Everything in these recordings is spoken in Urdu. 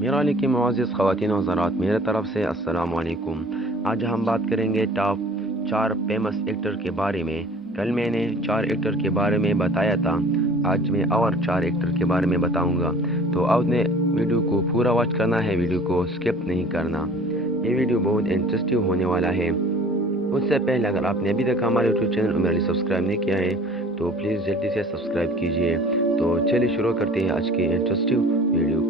میرا علی کی معزز خواتین و حضرات، میرے طرف سے السلام علیکم۔ آج ہم بات کریں گے ٹاپ 4 فیمس ایکٹر کے بارے میں۔ کل میں نے 4 ایکٹر کے بارے میں بتایا تھا، آج میں اور 4 ایکٹر کے بارے میں بتاؤں گا، تو آپ نے ویڈیو کو پورا واچ کرنا ہے، ویڈیو کو سکپ نہیں کرنا۔ یہ ویڈیو بہت انٹرسٹنگ ہونے والا ہے۔ اس سے پہلے اگر آپ نے ابھی تک ہمارے یوٹیوب چینل عمر علی سبسکرائب نہیں کیا ہے تو پلیز جلدی سے سبسکرائب کیجیے۔ تو چلیے شروع کرتے ہیں آج کی انٹرسٹنگ ویڈیو کو۔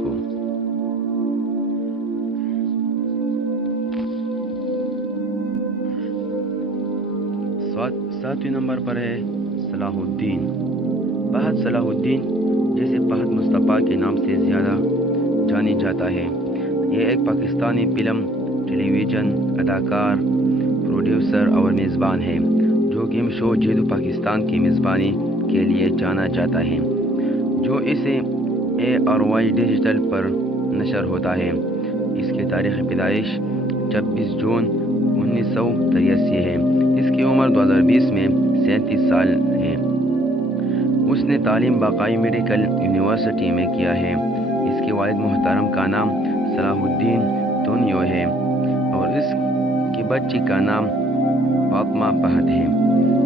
7ویں نمبر پر ہے صلاح الدین۔ فہد صلاح الدین، جسے فہد مصطفیٰ کے نام سے زیادہ جانی جاتا ہے، یہ ایک پاکستانی فلم، ٹیلی ویژن اداکار، پروڈیوسر اور میزبان ہے جو گیم شو جیدو پاکستان کی میزبانی کے لیے جانا جاتا ہے، جو اسے ARY ڈیجیٹل پر نشر ہوتا ہے۔ اس کی تاریخ پیدائش 26 جون 1983 ہے۔ اس کی عمر 2020 میں 37 سال ہے۔ اس نے تعلیم باقائی میڈیکل یونیورسٹی میں کیا ہے۔ اس کے والد محترم کا نام صلاح الدین تونیو ہے اور اس کی بچی کا نام فاطمہ فہد ہے۔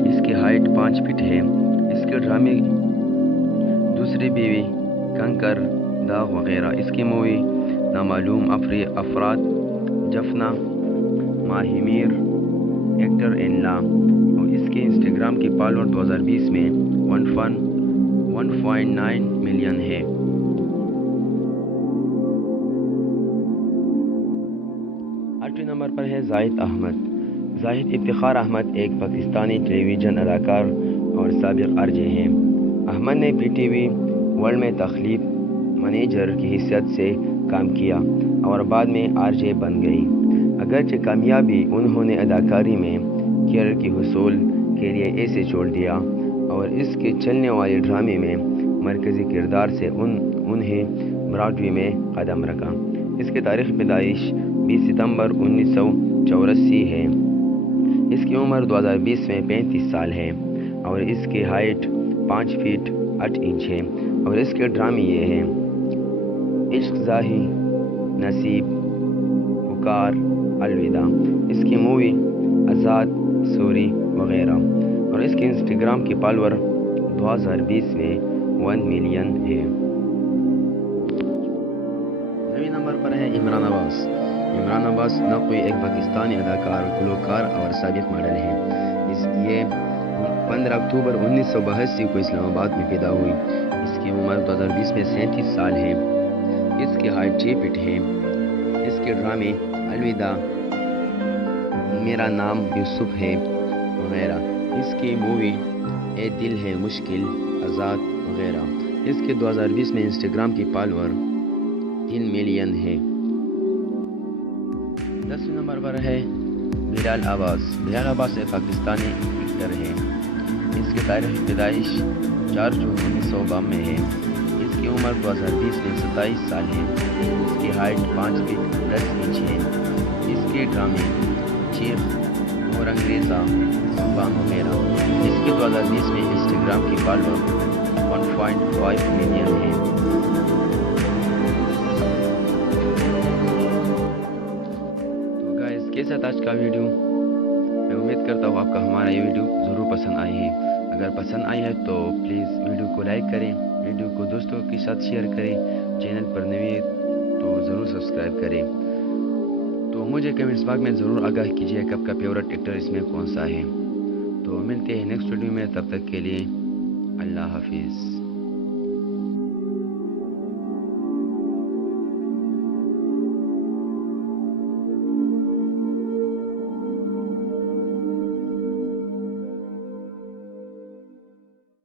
اس کی ہائٹ 5 فٹ ہے۔ اس کے ڈرامے دوسری بیوی، کنکر، داغ وغیرہ۔ اس کی مووی نامعلوم افراد، جفنا، ماہی میر، ایکٹر ان لا، اور اس کے انسٹاگرام کی فالوور 2020 میں 1.9 ملین ہے۔ 8ویں نمبر پر ہے زاہد احمد۔ زاہد افتخار احمد ایک پاکستانی ٹیلی ویژن اداکار اور سابق RJ ہیں۔ احمد نے PTV ورلڈ میں تخلیق مینیجر کی حیثیت سے کام کیا اور بعد میں RJ بن گئی۔ اگرچہ کامیابی، انہوں نے اداکاری میں کیریئر کے حصول کے لیے اسے چھوڑ دیا اور اس کے چلنے والے ڈرامے میں مرکزی کردار سے انہیں براڈوے میں قدم رکھا۔ اس کی تاریخ پیدائش 20 ستمبر 1984 ہے۔ اس کی عمر 2020 میں 35 سال ہے اور اس کی ہائٹ 5 فٹ 8 انچ ہے اور اس کے ڈرامے یہ ہیں: عشق زاہی، نصیب، پکار، الوداع۔ اس کی مووی آزاد، سوری وغیرہ، اور اس کے انسٹاگرام کی فالوور 2020 میں 1 ملین ہے۔ 9ویں نمبر پر ہے عمران عباس۔ عمران عباس نقوی ایک پاکستانی اداکار، گلوکار اور سابق ماڈل ہے۔ یہ 15 اکتوبر 1982 کو اسلام آباد میں پیدا ہوئی۔ اس کی عمر 2020 میں 37 سال ہے۔ اس کی ہائٹ 6 فٹ ہے۔ اس کے ڈرامے الوداع، میرا نام یوسف ہے وغیرہ۔ اس کی مووی اے دل ہے مشکل، آزاد وغیرہ۔ اس کے 2020 میں انسٹاگرام کی فالوور 3 ملین ہے۔ 10ویں نمبر پر ہے بلال عباس۔ بلال عباس ایک پاکستانی ایکٹر ہے۔ اس کی تاریخ پیدائش 4 جون 1992 ہے۔ اس کی عمر 2020 میں 27 سال ہے۔ اس کی ہائٹ 5 فٹ 10 انچ ہے۔ اس کے ڈرامے چیخ اور انگریزا، زبان وغیرہ۔ اس کے 2020 میں انسٹاگرام کی فالوور 1.5 ملین ہے۔ تو گائز، کیسا تھا آج کا ویڈیو؟ میں امید کرتا ہوں آپ کا ہمارا یہ ویڈیو ضرور پسند آئی ہے۔ اگر پسند آئی ہے تو پلیز ویڈیو کو لائک کریں، ویڈیو کو دوستوں کے ساتھ شیئر کریں، چینل پر نئے ہیں تو ضرور سبسکرائب کریں۔ تو مجھے کمنٹس باکس میں ضرور آگاہ کیجیے کہ آپ کا فیورٹ ایکٹر اس میں کون سا ہے۔ تو ملتے ہیں نیکسٹ ویڈیو میں، تب تک کے لیے اللہ حافظ۔